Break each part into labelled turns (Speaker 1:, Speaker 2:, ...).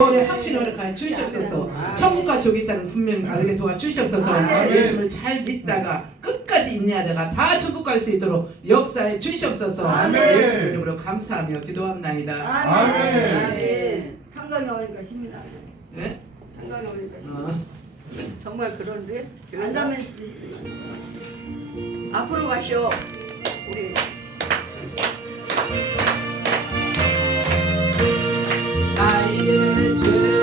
Speaker 1: 원의 확신을 허락하여 주시옵소서 천국과 저기 있다는 분명히 알게 도와주시옵소서. 예수를 잘 믿다가 끝까지 인내하다가 다 천국 갈 수 있도록 역사해 주시옵소서
Speaker 2: 아멘.
Speaker 1: 예수 이름으로 감사하며 기도합나이다
Speaker 2: 아멘.
Speaker 3: 아멘. 탄광이 오는 것입니다.
Speaker 1: 예?
Speaker 3: 탄광이 오는 것입니다.
Speaker 1: 어.
Speaker 4: 정말 그런데
Speaker 3: 안다면
Speaker 4: 앞으로 가시오. 우리
Speaker 1: 나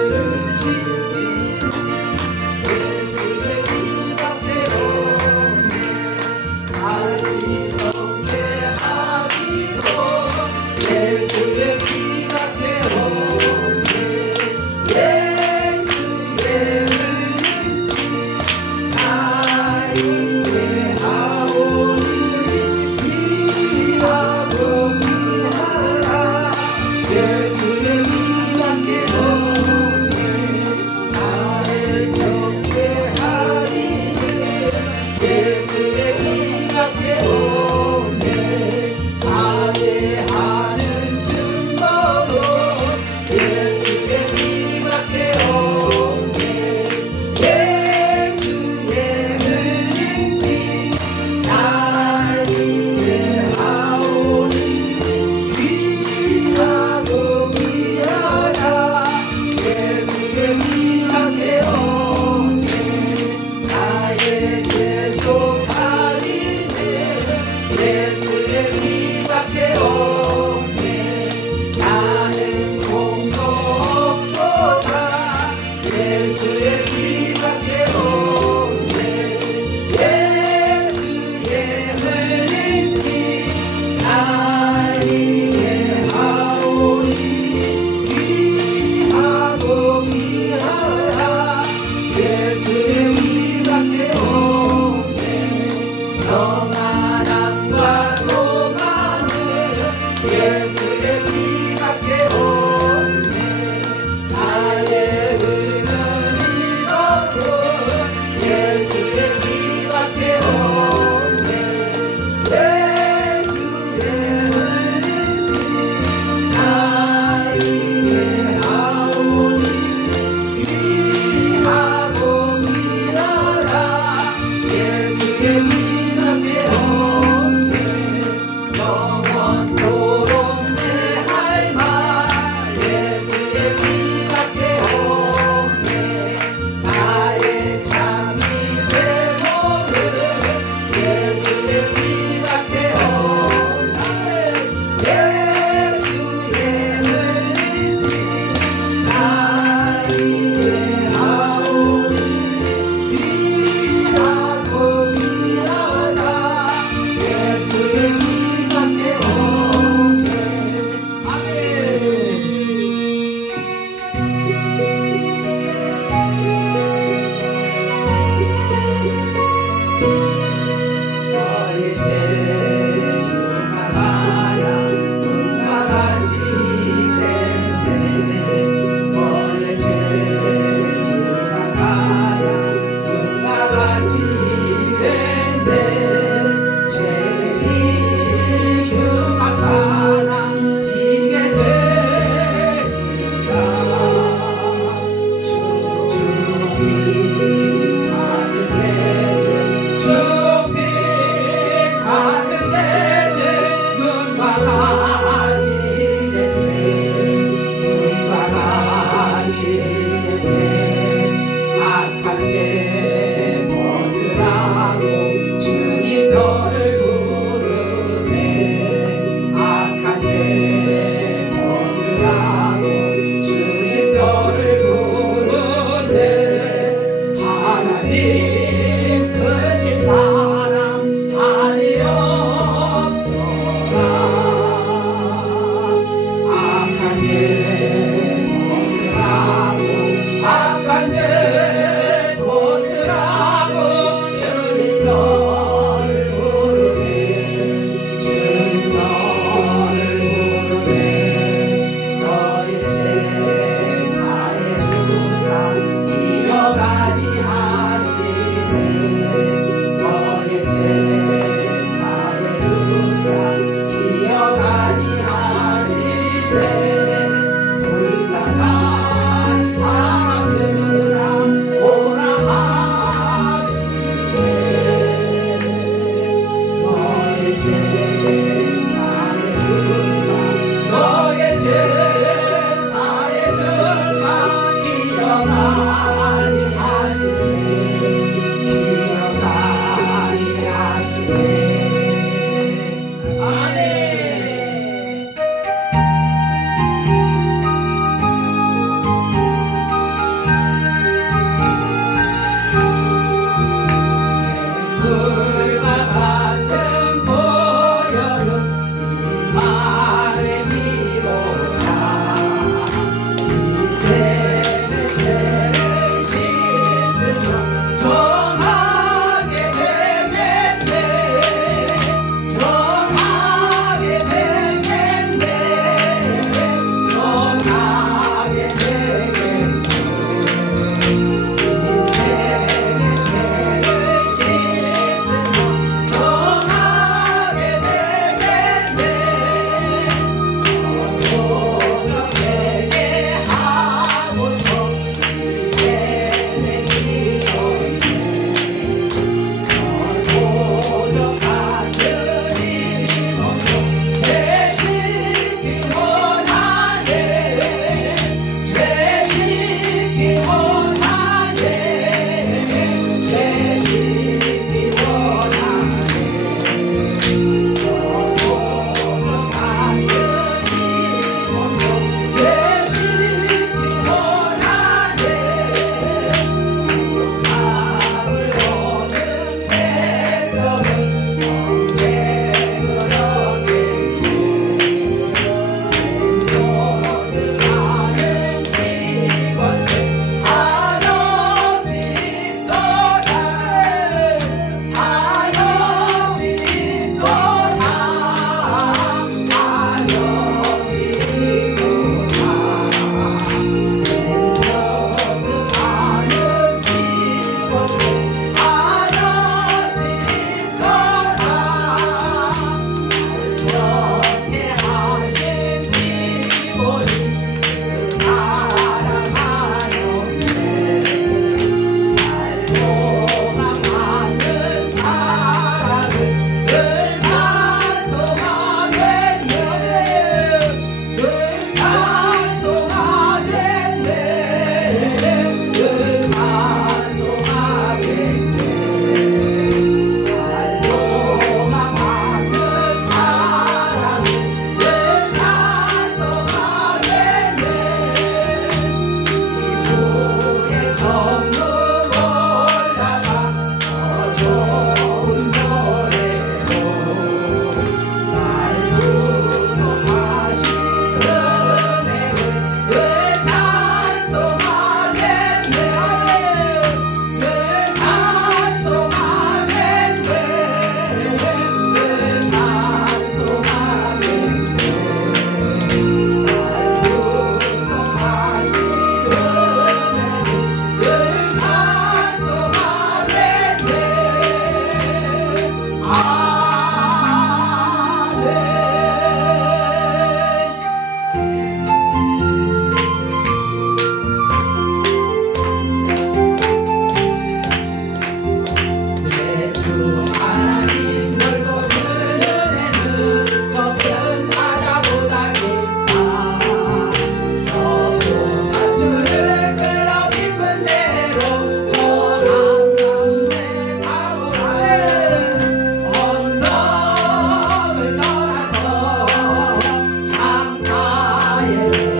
Speaker 1: Amen.